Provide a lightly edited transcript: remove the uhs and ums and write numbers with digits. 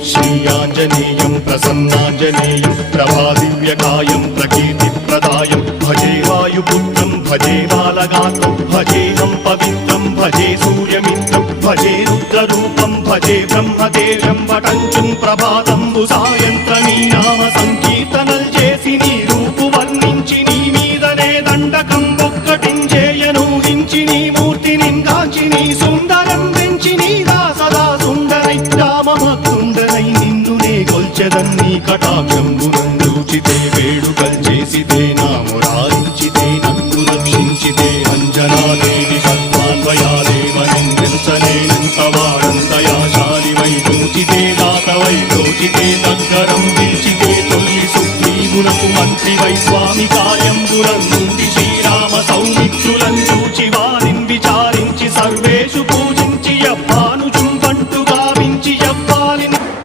श्रीयाञ्जनेयं प्रसन्नाञ्जनेयं प्रभादिव्यकायं प्रकीर्तिप्रदायं भजे वायुपुत्रं भजे बालगात्रं भजेऽहं पवित्रं भजे सूर्यमित्रं भजे रुद्ररूपं भजे ब्रह्मदेवं वटञ्चुं ప్రభాతంబు సాయంత్రనీ నామ సంకీర్తనల్ చేసి నీ రూపు వర్ణించి నీ మీదనే దండకం ఒక్కటించేయనూహించి నీ మూర్తిని కాంచి నీ సుందరం పెంచి నీ సదా సుందరై రామభక్తుండనై నిన్నునే కొల్చెదన్నీ కటాక్షంబునందూచితే వేడుకల్ చేసితే నా మురారించితే నన్ను రక్షించితే అంజనాదేవి పద్మాన్వయాదేవనిందించనేనంత వాడంతయాశాలివై దూచితే దాతవై దోచితే దగ్గరం